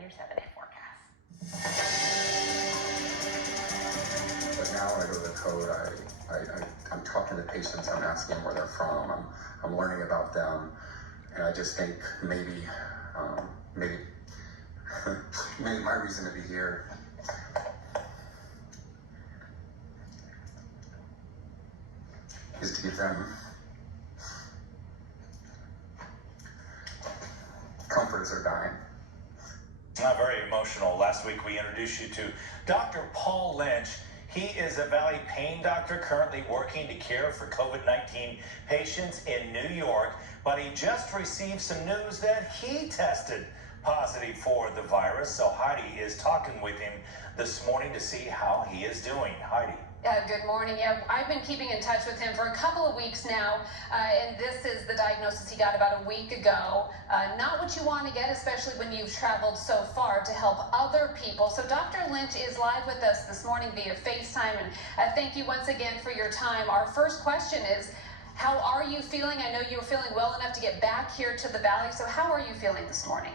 in your 7-day forecast. But now when I go to the code, I'm talking to patients, I'm asking where they're from, I'm learning about them, and I just think maybe maybe my reason to be here is to give them comfort as they're dying. Not very emotional. Last week we introduced you to Dr. Paul Lynch. He is a Valley pain doctor currently working to care for COVID-19 patients in New York, but he just received some news that he tested positive for the virus. So Heidi is talking with him this morning to see how he is doing. Heidi. Good morning. Yeah, I've been keeping in touch with him for a couple of weeks now, and this is the diagnosis he got about a week ago. Not what you want to get, especially when you've traveled so far to help other people. So Dr. Lynch is live with us this morning via FaceTime, and thank you once again for your time. Our first question is, how are you feeling? I know you were feeling well enough to get back here to the Valley, so how are you feeling this morning?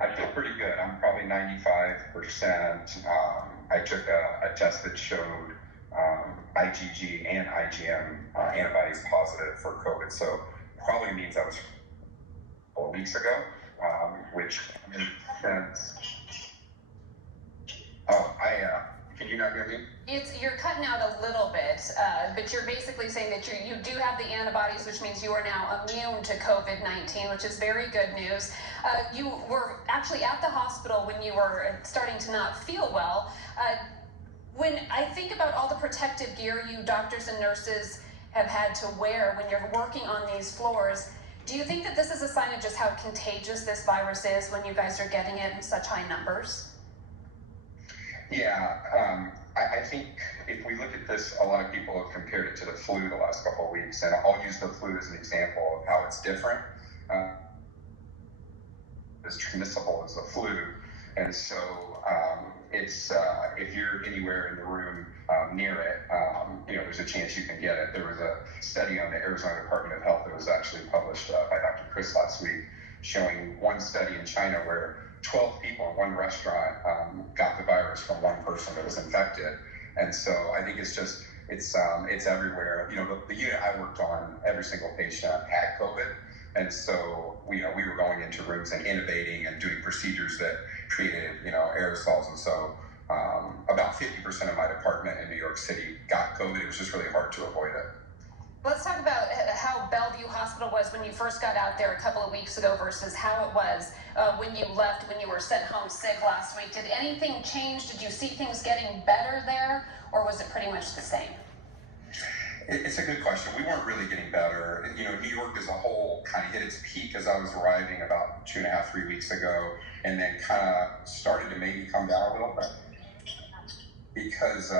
I feel pretty good. I'm probably 95%. I took a test that showed IgG and IgM antibodies positive for COVID, so probably means that was 4 weeks ago, which makes sense. Can you not hear me? You're cutting out a little bit, but you're basically saying that you do have the antibodies, which means you are now immune to COVID-19, which is very good news. You were actually at the hospital when you were starting to not feel well. When I think about all the protective gear you doctors and nurses have had to wear when you're working on these floors, do you think that this is a sign of just how contagious this virus is when you guys are getting it in such high numbers? Yeah, I think if we look at this, a lot of people have compared it to the flu the last couple of weeks, and I'll use the flu as an example of how it's different. As transmissible as the flu, and so it's if you're anywhere in the room near it, there's a chance you can get it. There was a study on the Arizona Department of Health that was actually published by Dr. Chris last week, showing one study in China where 12 people in one restaurant got the virus from one person that was infected. And so I think it's everywhere. The unit I worked on, every single patient had COVID. And so we were going into rooms and intubating and doing procedures that created, aerosols. And so about 50% of my department in New York City got COVID. It was just really hard to avoid it. Let's talk about how Bellevue Hospital was when you first got out there a couple of weeks ago versus how it was when you left, when you were sent home sick last week. Did anything change? Did you see things getting better there, or was it pretty much the same? It's a good question. We weren't really getting better. New York as a whole kind of hit its peak as I was arriving about 2.5, 3 weeks ago, and then kind of started to maybe come down a little bit. Because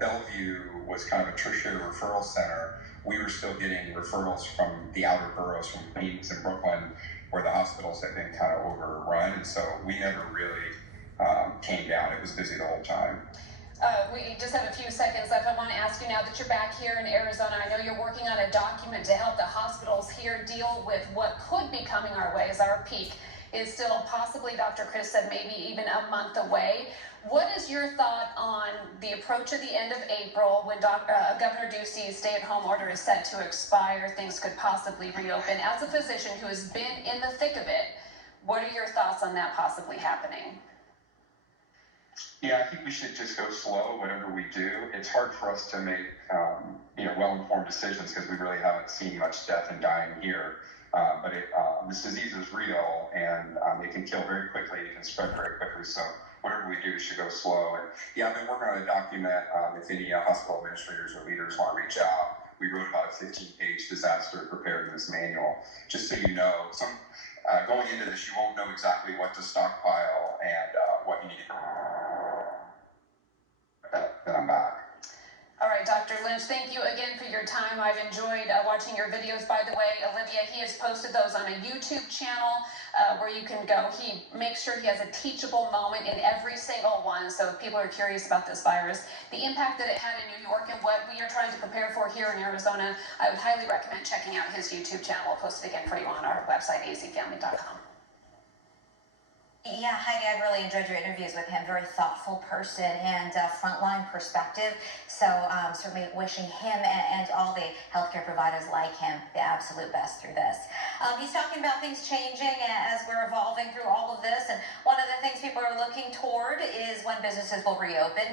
Bellevue was kind of a tertiary referral center, we were still getting referrals from the outer boroughs, from Queens and Brooklyn, where the hospitals had been kind of overrun, and so we never really came down. It was busy the whole time. We just have a few seconds left. I want to ask you, now that you're back here in Arizona, I know you're working on a document to help the hospitals here deal with what could be coming our way as our peak is still possibly, Dr. Chris said, maybe even a month away. What is your thought on the approach of the end of April when Governor Ducey's stay-at-home order is set to expire? Things could possibly reopen. As a physician who has been in the thick of it, what are your thoughts on that possibly happening? Yeah, I think we should just go slow, whatever we do. It's hard for us to make, well-informed decisions because we really haven't seen much death and dying here. But this disease is real, and it can kill very quickly. It can spread very quickly. So whatever we do, we should go slow. And yeah, I've been working on a document. If any hospital administrators or leaders want to reach out, we wrote about a 15-page disaster preparedness manual. Just so you know, going into this, you won't know exactly what to stockpile and what you need to do. Then I'm back. All right, Dr. Lynch, thank you again for your time. I've enjoyed watching your videos. By the way, Olivia, he has posted those on a YouTube channel where you can go. He makes sure he has a teachable moment in every single one. So if people are curious about this virus, the impact that it had in New York and what we are trying to prepare for here in Arizona, I would highly recommend checking out his YouTube channel. We'll post it again for you on our website, azfamily.com. Yeah, Heidi, I've really enjoyed your interviews with him. Very thoughtful person and frontline perspective. So certainly wishing him and all the healthcare providers like him the absolute best through this. He's talking about things changing as we're evolving through all of this. And one of the things people are looking toward is when businesses will reopen.